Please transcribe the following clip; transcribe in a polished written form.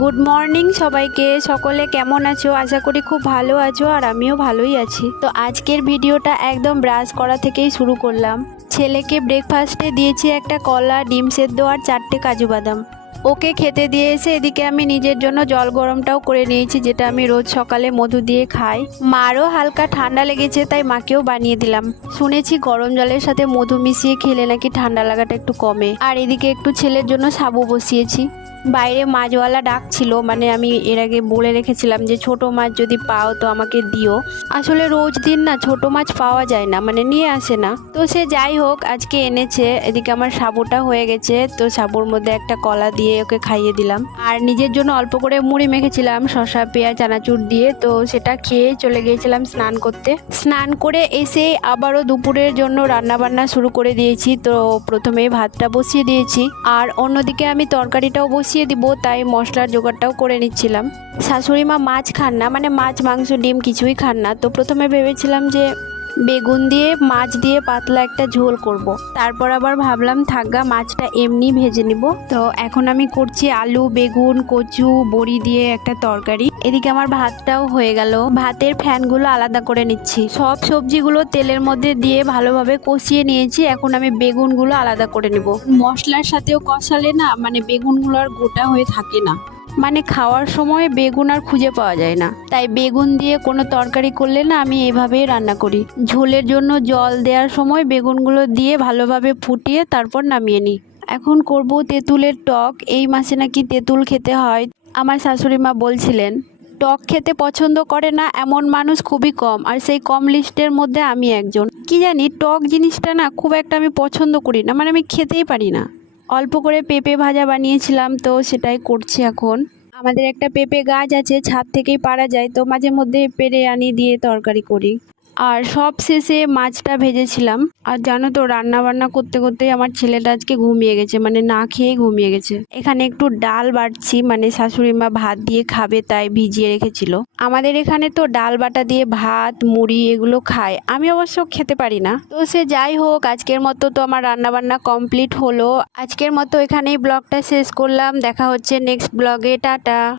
Good morning সবাইকে। সকলে কেমন আছো? আশা করি খুব ভালো আছো, আর আমিও ভালোই আছি। তো আজকের ভিডিওটা একদম ব্রাশ করা থেকেই শুরু করলাম। ছেলেকে ব্রেকফাস্টে দিয়েছি একটা কলা, ডিম সেদ্ধ আর 4টে কাজু বাদাম। ওকে খেতে দিয়ে এসে এদিকে আমি নিজের জন্য জল গরমটাও করে নিয়েছি, যেটা আমি রোজ সকালে মধু দিয়ে খাই। মারও হালকা ঠান্ডা লেগেছে, তাই মাকেও বানিয়ে দিলাম। শুনেছি গরম জলের সাথে মধু মিশিয়ে খেলে নাকি ঠান্ডা লাগাটা একটু কমে। আর এদিকে একটু ছেলের জন্য সাবু বসিয়েছি। বাইরে মাছওয়ালা ডাকছিল, মানে আমি এর আগে বলে রেখেছিলাম যে ছোট মাছ যদি পাও তো আমাকে দিও। আসলে রোজ দিন না ছোট মাছ পাওয়া যায় না, মানে নিয়ে আসে না। তো সে যাই হোক, আজকে এনেছে। এদিকে আমার সাবুটা হয়ে গেছে, তো সাবুর মধ্যে একটা কলা দিয়ে ওকে খাইয়ে দিলাম। আর নিজের জন্য অল্প করে মুড়ি মেখেছিলাম শসা পেঁয়াজ চানাচুর দিয়ে, তো সেটা খেয়ে চলে গিয়েছিলাম স্নান করতে। স্নান করে এসে আবারও দুপুরের জন্য রান্না বান্না শুরু করে দিয়েছি। তো প্রথমে ভাতটা বসিয়ে দিয়েছি, আর অন্যদিকে আমি তরকারিটাও বসিয়ে দিব, তাই মশলার জোগাড়টাও করে নিচ্ছিলাম। শাশুড়ি মা মাছ খান না, মানে মাছ মাংস ডিম কিছুই খান না। তো প্রথমে ভেবেছিলাম যে বেগুন দিয়ে মাছ দিয়ে পাতলা একটা ঝোল করব। তারপর আবার ভাবলাম থাকগা মাছটা এমনি ভেজে নিব। তো এখন আমি করছি আলু বেগুন কচু বড়ি দিয়ে একটা তরকারি। এদিকে আমার ভাতটাও হয়ে গেল। ভাতের ফ্যানগুলো আলাদা করে নিচ্ছি। সব সবজিগুলো তেলের মধ্যে দিয়ে ভালোভাবে কষিয়ে নিয়েছি। এখন আমি বেগুনগুলো আলাদা করে নেব। মশলার সাথেও কষালে না, মানে বেগুনগুলো আর গোটা হয়ে থাকে না, মানে খাওয়ার সময় বেগুন আর খুঁজে পাওয়া যায় না। তাই বেগুন দিয়ে কোনো তরকারি করলে না আমি এভাবেই রান্না করি। ঝোলের জন্য জল দেওয়ার সময় বেগুনগুলো দিয়ে ভালোভাবে ফুটিয়ে তারপর নামিয়ে নিই। এখন করব তেঁতুলের টক। এই মাসে নাকি তেঁতুল খেতে হয়। আমার শাশুড়ি মা বলছিলেন টক খেতে পছন্দ করে না এমন মানুষ খুবই কম, আর সেই কম লিস্টের মধ্যে আমি একজন। কি জানি টক জিনিসটা না খুব একটা আমি পছন্দ করি না, মানে আমি খেতেই পারি না। অল্প করে পেঁপে ভাজা বানিয়েছিলাম, তো সেটাই করছি এখন। আমাদের একটা পেঁপে গাছ আছে, ছাদ থেকেই পাড়া যায়, তো মাঝে মধ্যে পেড়ে আনি দিয়ে তরকারি করি। আর সব শেষে মাছটা ভেজেছিলাম। আর জানো তো রান্না বান্না করতে করতেই আমার ছেলেটা আজকে ঘুমিয়ে গেছে, মানে না খেয়ে ঘুমিয়ে গেছে। এখানে একটু ডাল বাটছি, মানে শাশুড়ি মা ভাত দিয়ে খাবে তাই ভিজিয়ে রেখেছিল। আমাদের এখানে তো ডাল বাটা দিয়ে ভাত মুড়ি এগুলো খায়, আমি অবশ্য খেতে পারি না। তো সে যাই হোক, আজকের মতো তো আমার রান্না বান্না কমপ্লিট হলো। আজকের মতো এখানেই ব্লগটা শেষ করলাম। দেখা হচ্ছে নেক্সট ব্লগে। টাটা।